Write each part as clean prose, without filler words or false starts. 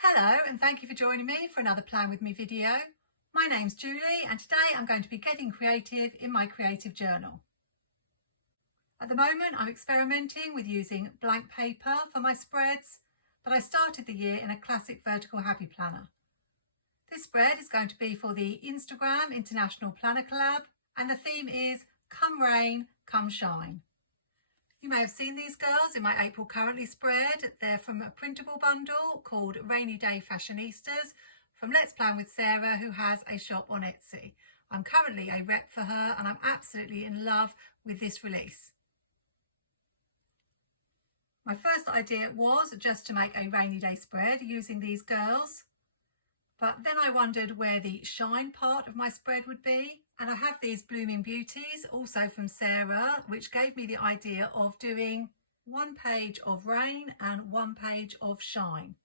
Hello and thank you for joining me for another Plan With Me video. My name's Julie and today I'm going to be getting creative in my creative journal. At the moment I'm experimenting with using blank paper for my spreads, but I started the year in a classic vertical happy planner. This spread is going to be for the Instagram International Planner Collab and the theme is Come Rain, Come Shine. You may have seen these girls in my April Currently spread. They're from a printable bundle called Rainy Day Fashionistas from Let's Plan with Sarah, who has a shop on Etsy. I'm currently a rep for her and I'm absolutely in love with this release. My first idea was just to make a rainy day spread using these girls, but then I wondered where the shine part of my spread would be. And I have these Blooming Beauties, also from Sarah, which gave me the idea of doing one page of rain and one page of shine.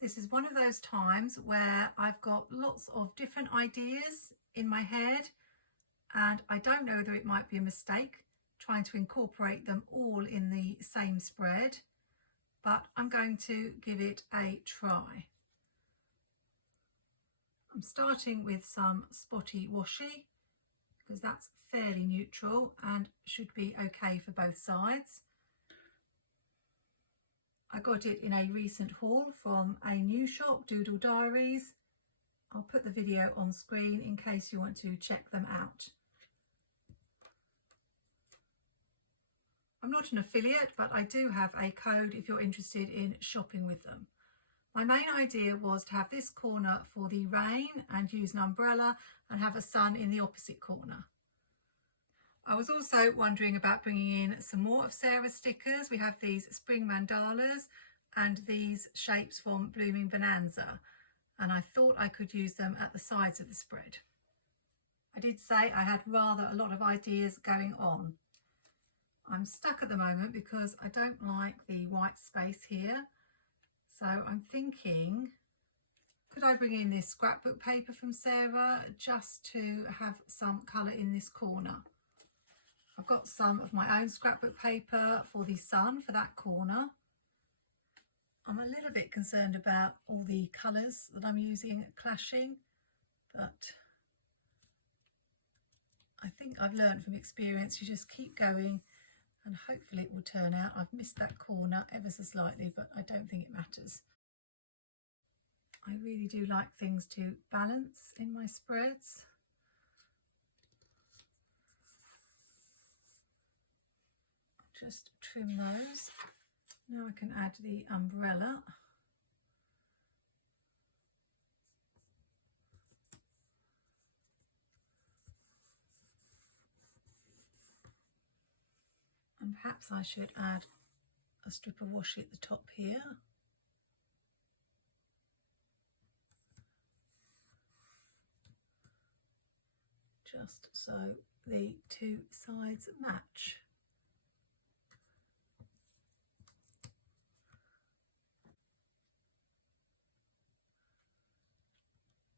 This is one of those times where I've got lots of different ideas in my head and I don't know whether it might be a mistake trying to incorporate them all in the same spread, but I'm going to give it a try. I'm starting with some spotty washi because that's fairly neutral and should be okay for both sides. I got it in a recent haul from a new shop, Doodle Diaries. I'll put the video on screen in case you want to check them out. I'm not an affiliate, but I do have a code if you're interested in shopping with them. My main idea was to have this corner for the rain and use an umbrella and have a sun in the opposite corner. I was also wondering about bringing in some more of Sarah's stickers. We have these spring mandalas and these shapes from Bloomin Bonanza, and I thought I could use them at the sides of the spread. I did say I had rather a lot of ideas going on. I'm stuck at the moment because I don't like the white space here. So I'm thinking, could I bring in this scrapbook paper from Sarah just to have some colour in this corner? I've got some of my own scrapbook paper for the sun for that corner. I'm a little bit concerned about all the colours that I'm using clashing, but I think I've learned from experience you just keep going and hopefully it will turn out. I've missed that corner ever so slightly, but I don't think it matters. I really do like things to balance in my spreads. Just trim those. Now I can add the umbrella. And perhaps I should add a strip of washi at the top here. Just so the two sides match.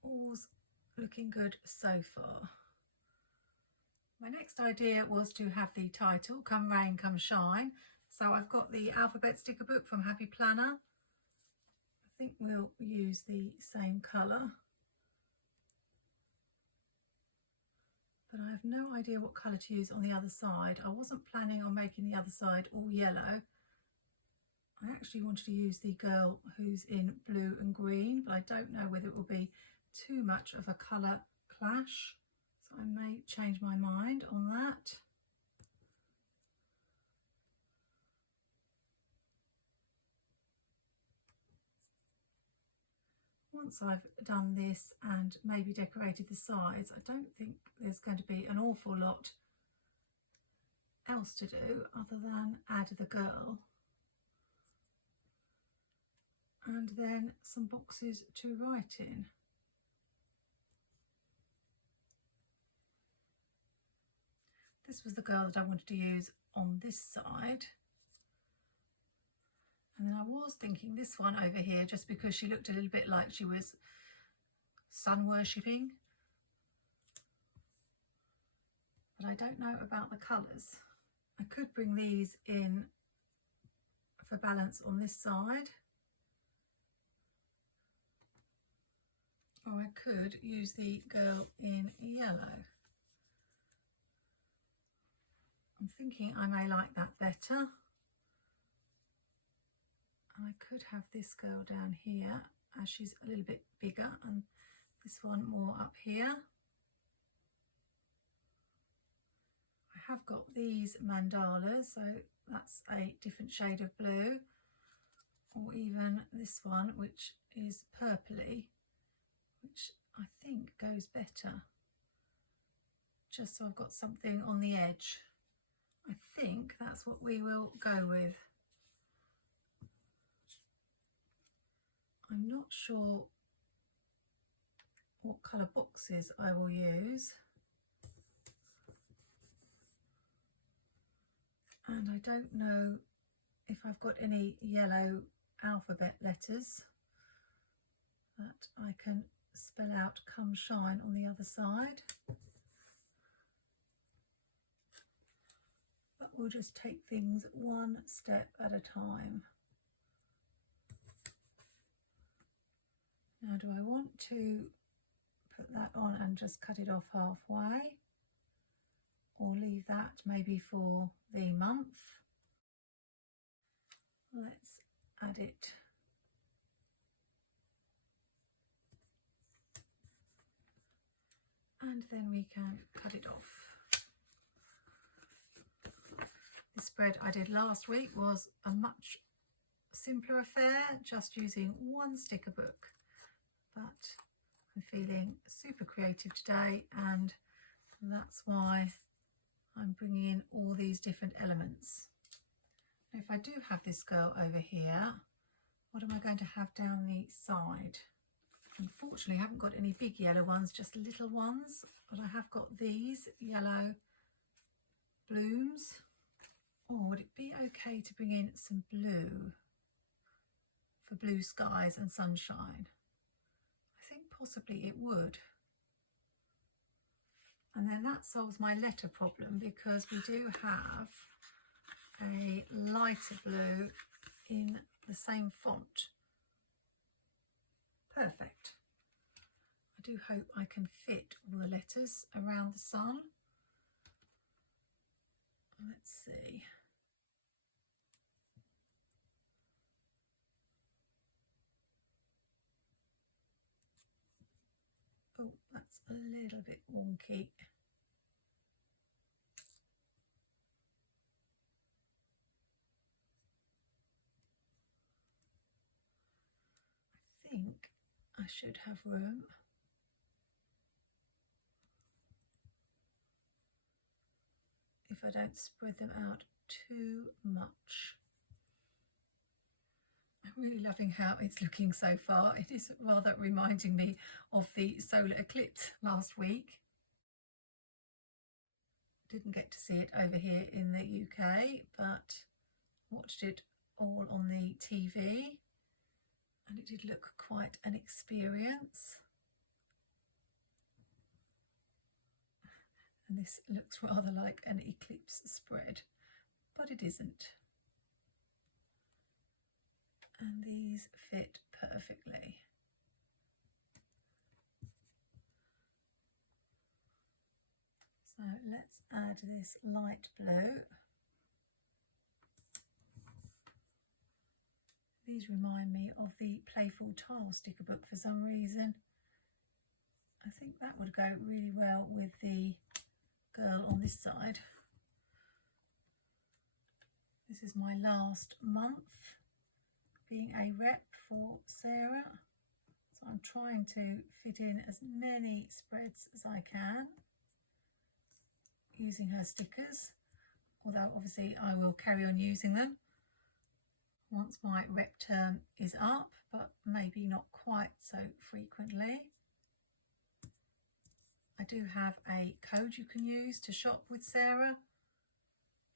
All's looking good so far. My next idea was to have the title, Come Rain, Come Shine. So I've got the alphabet sticker book from Happy Planner. I think we'll use the same colour. But I have no idea what colour to use on the other side. I wasn't planning on making the other side all yellow. I actually wanted to use the girl who's in blue and green, but I don't know whether it will be too much of a colour clash. So I may change my mind on that. Once I've done this and maybe decorated the sides, I don't think there's going to be an awful lot else to do other than add the girl and then some boxes to write in. This was the girl that I wanted to use on this side. And then I was thinking this one over here, just because she looked a little bit like she was sun worshipping. But I don't know about the colours. I could bring these in for balance on this side. Or I could use the girl in yellow. I'm thinking I may like that better. And I could have this girl down here as she's a little bit bigger and this one more up here. I have got these mandalas, so that's a different shade of blue, or even this one which is purpley, which I think goes better, just so I've got something on the edge. I think that's what we will go with. I'm not sure what colour boxes I will use, and I don't know if I've got any yellow alphabet letters that I can spell out "come shine" on the other side, but we'll just take things one step at a time. Now, do I want to put that on and just cut it off halfway, or leave that maybe for the month? Let's add it. And then we can cut it off. The spread I did last week was a much simpler affair, just using one sticker book. But I'm feeling super creative today, and that's why I'm bringing in all these different elements. Now, if I do have this girl over here, what am I going to have down the side? Unfortunately, I haven't got any big yellow ones, just little ones, but I have got these yellow blooms. Or would it be okay to bring in some blue for blue skies and sunshine? I think possibly it would. And then that solves my letter problem, because we do have a lighter blue in the same font. Perfect. I do hope I can fit all the letters around the sun. Let's see. Oh, that's a little bit wonky. I think I should have room. If I don't spread them out too much. I'm really loving how it's looking so far. It is rather reminding me of the solar eclipse last week. Didn't get to see it over here in the UK, but watched it all on the TV, and it did look quite an experience. And this looks rather like an eclipse spread, but it isn't. And these fit perfectly. So let's add this light blue. These remind me of the Playful Tile sticker book for some reason. I think that would go really well with the girl on this side. This is my last month being a rep for Sarah, so I'm trying to fit in as many spreads as I can using her stickers, although obviously I will carry on using them once my rep term is up, but maybe not quite so frequently. I do have a code you can use to shop with Sarah.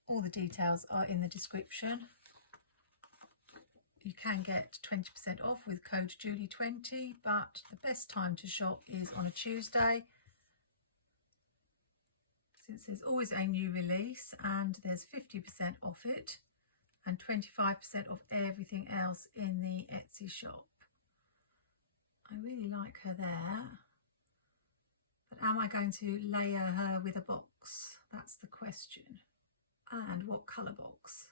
All the details are in the description. You can get 20% off with code Julie20, but the best time to shop is on a Tuesday, since there's always a new release, and there's 50% off it and 25% off everything else in the Etsy shop. I really like her there, but am I going to layer her with a box? That's the question. And what colour box?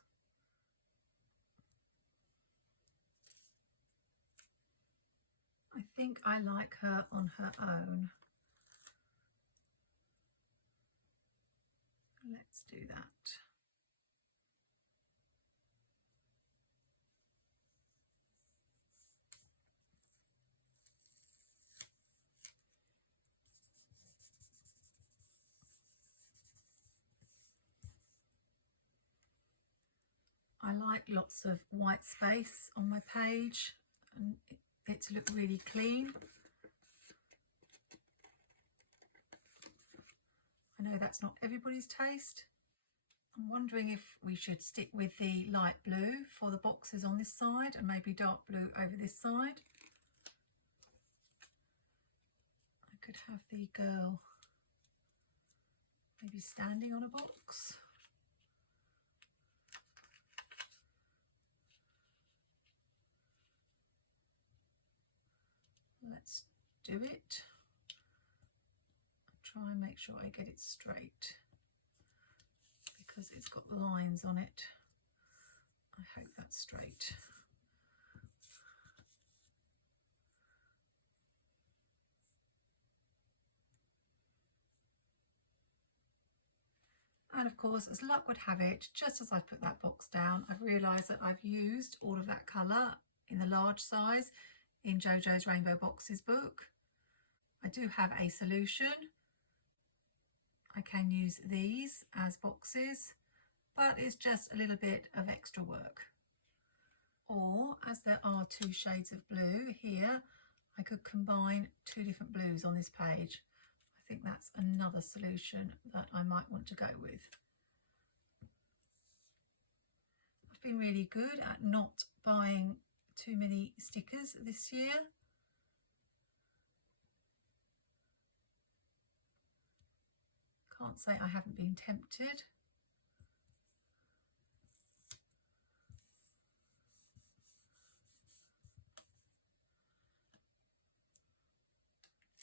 I think I like her on her own. Let's do that. I like lots of white space on my page and it to look really clean. I know that's not everybody's taste. I'm wondering if we should stick with the light blue for the boxes on this side and maybe dark blue over this side. I could have the girl maybe standing on a box. Let's do it. Try and make sure I get it straight because it's got lines on it. I hope that's straight. And of course, as luck would have it, just as I put that box down, I've realised that I've used all of that colour in the large size in JoJo's Rainbow Boxes book. I do have a solution. I can use these as boxes, but it's just a little bit of extra work. Or, as there are two shades of blue here, I could combine two different blues on this page. I think that's another solution that I might want to go with. I've been really good at not buying too many stickers this year. Can't say I haven't been tempted.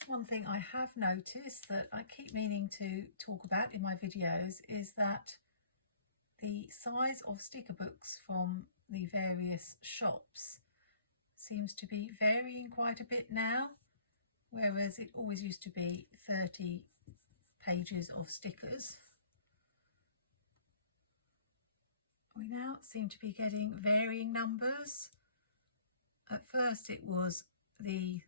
One thing I have noticed that I keep meaning to talk about in my videos is that the size of sticker books from the various shops seems to be varying quite a bit now, whereas it always used to be 30 pages of stickers. We now seem to be getting varying numbers. At first it was the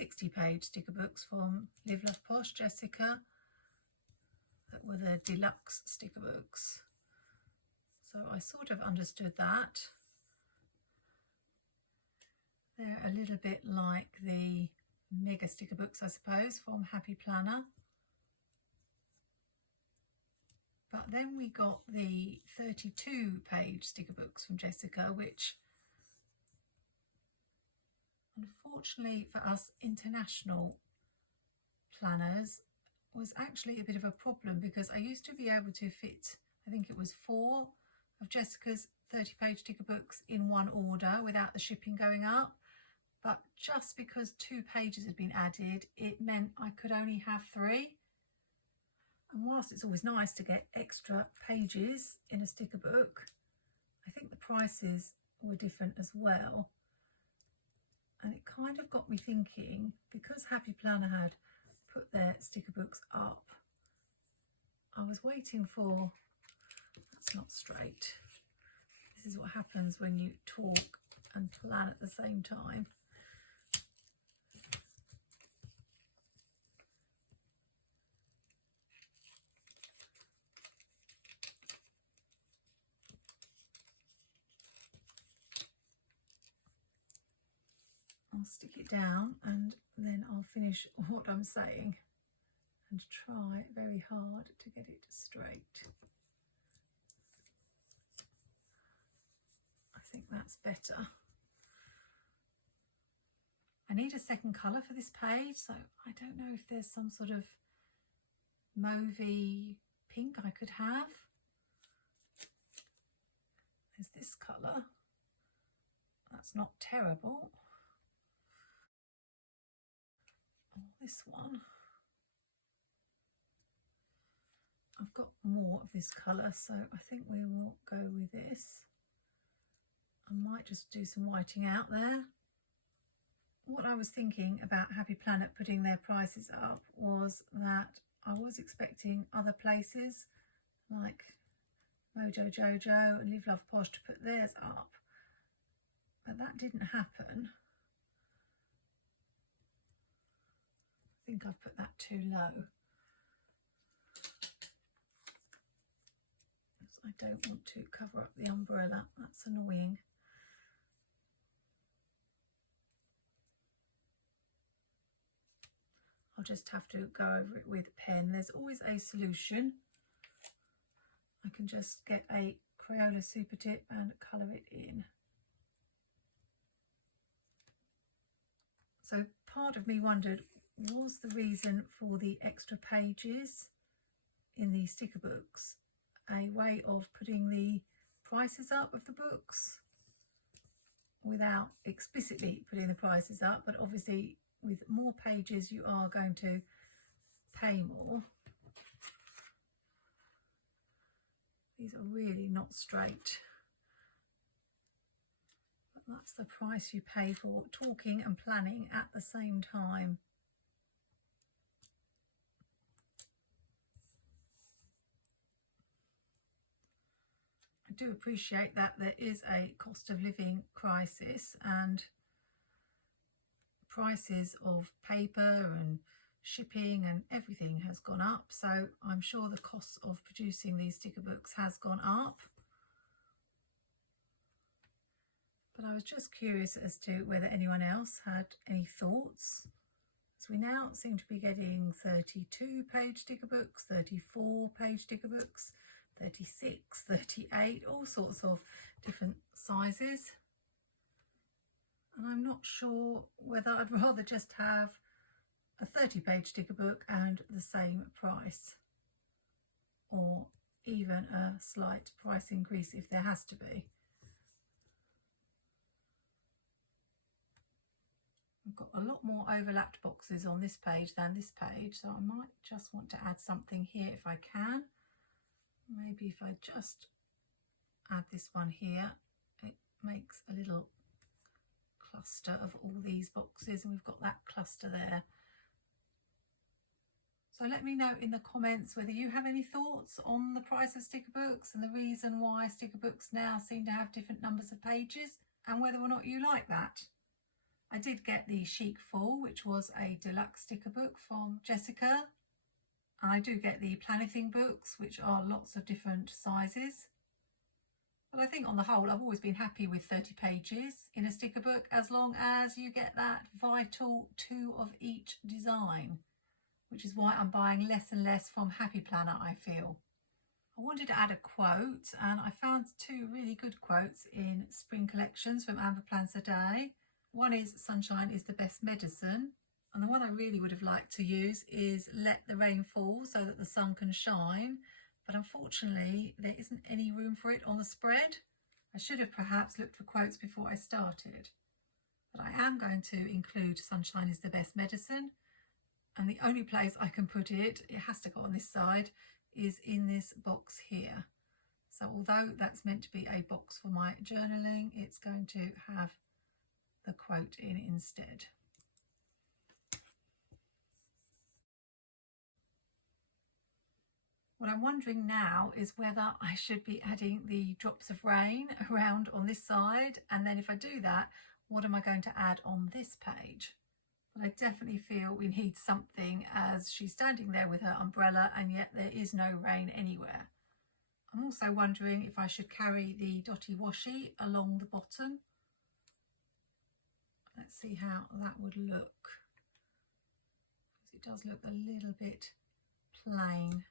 60-page sticker books from Live Love Posh Jessica that were the deluxe sticker books. So I sort of understood that. They're a little bit like the mega sticker books, I suppose, from Happy Planner. But then we got the 32-page sticker books from Jessica, which unfortunately for us international planners was actually a bit of a problem, because I used to be able to fit, I think it was 4 of Jessica's 30-page sticker books in one order without the shipping going up. But just because 2 pages had been added, it meant I could only have 3. And whilst it's always nice to get extra pages in a sticker book, I think the prices were different as well. And it kind of got me thinking, because Happy Planner had put their sticker books up, I was waiting for, that's not straight. This is what happens when you talk and plan at the same time. I'll stick it down and then I'll finish what I'm saying and try very hard to get it straight. I think that's better. I need a second colour for this page, so I don't know if there's some sort of mauvey pink I could have. There's this colour. That's not terrible. this one. I've got more of this colour, so I think we will go with this. I might just do some whiting out there. What I was thinking about Happy Planet putting their prices up was that I was expecting other places like Mojo Jojo and Live Love Posh to put theirs up, but that didn't happen. I think I've put that too low. I don't want to cover up the umbrella, that's annoying. I'll just have to go over it with a pen. There's always a solution. I can just get a Crayola Super Tip and colour it in. So part of me wondered, was the reason for the extra pages in the sticker books a way of putting the prices up of the books without explicitly putting the prices up, but obviously with more pages you are going to pay more. These are really not straight, but that's the price you pay for talking and planning at the same time. I do appreciate that there is a cost of living crisis and prices of paper and shipping and everything has gone up, so I'm sure the cost of producing these sticker books has gone up. But I was just curious as to whether anyone else had any thoughts, as we now seem to be getting 32-page sticker books, 34-page sticker books, 36, 38, all sorts of different sizes. And I'm not sure whether I'd rather just have a 30-page sticker book and the same price, or even a slight price increase if there has to be. I've got a lot more overlapped boxes on this page than this page, so I might just want to add something here if I can. Maybe if I just add this one here, it makes a little cluster of all these boxes, and we've got that cluster there. So let me know in the comments whether you have any thoughts on the price of sticker books and the reason why sticker books now seem to have different numbers of pages, and whether or not you like that. I did get the Chic Full, which was a deluxe sticker book from Jessica. I do get the Planning books, which are lots of different sizes. But I think on the whole, I've always been happy with 30 pages in a sticker book, as long as you get that vital 2 of each design, which is why I'm buying less and less from Happy Planner, I feel. I wanted to add a quote, and I found 2 really good quotes in spring collections from Amber Plans a Day. One is "Sunshine is the best medicine," and the one I really would have liked to use is "Let the rain fall so that the sun can shine," but unfortunately there isn't any room for it on the spread. I should have perhaps looked for quotes before I started, but I am going to include "Sunshine is the best medicine," and the only place I can put it, it has to go on this side, is in this box here. So although that's meant to be a box for my journaling, it's going to have the quote in instead. What I'm wondering now is whether I should be adding the drops of rain around on this side, and then if I do that, what am I going to add on this page? But I definitely feel we need something, as she's standing there with her umbrella and yet there is no rain anywhere. I'm also wondering if I should carry the dotty washi along the bottom. Let's see how that would look, because it does look a little bit plain.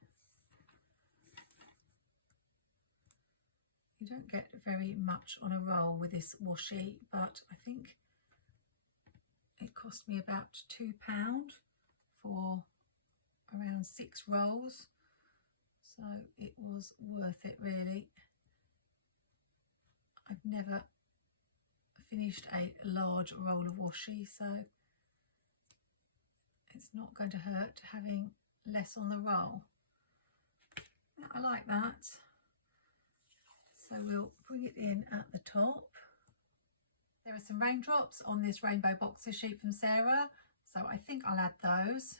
You don't get very much on a roll with this washi, but I think it cost me about £2 for around 6 rolls, so it was worth it really. I've never finished a large roll of washi, so it's not going to hurt having less on the roll. I like that. So we'll bring it in at the top. There are some raindrops on this rainbow boxer sheet from Sarah, so I think I'll add those.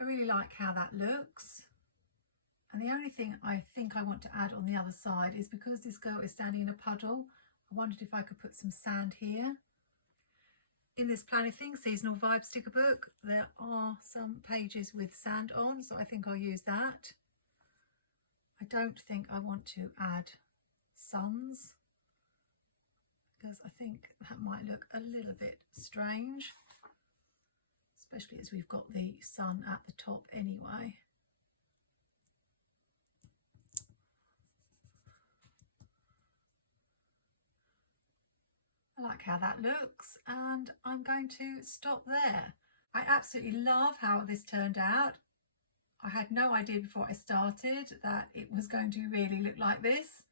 I really like how that looks. And the only thing I think I want to add on the other side is because this girl is standing in a puddle, I wondered if I could put some sand here. In this Planning Things Seasonal Vibe sticker book, there are some pages with sand on, so I think I'll use that. I don't think I want to add suns because I think that might look a little bit strange, especially as we've got the sun at the top anyway. I like how that looks, and I'm going to stop there. I absolutely love how this turned out. I had no idea before I started that it was going to really look like this,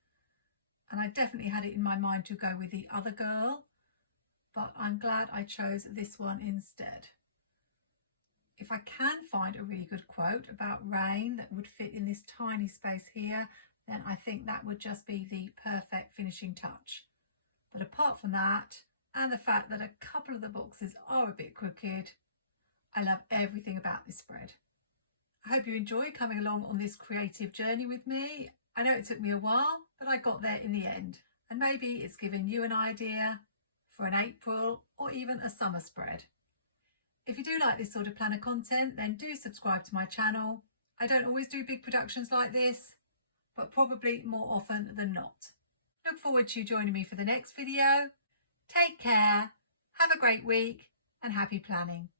and I definitely had it in my mind to go with the other girl, but I'm glad I chose this one instead. If I can find a really good quote about rain that would fit in this tiny space here, then I think that would just be the perfect finishing touch. But apart from that, and the fact that a couple of the boxes are a bit crooked, I love everything about this spread. I hope you enjoy coming along on this creative journey with me. I know it took me a while, but I got there in the end. And maybe it's given you an idea for an April or even a summer spread. If you do like this sort of planner content, then do subscribe to my channel. I don't always do big productions like this, but probably more often than not. Look forward to you joining me for the next video. Take care, have a great week, and happy planning.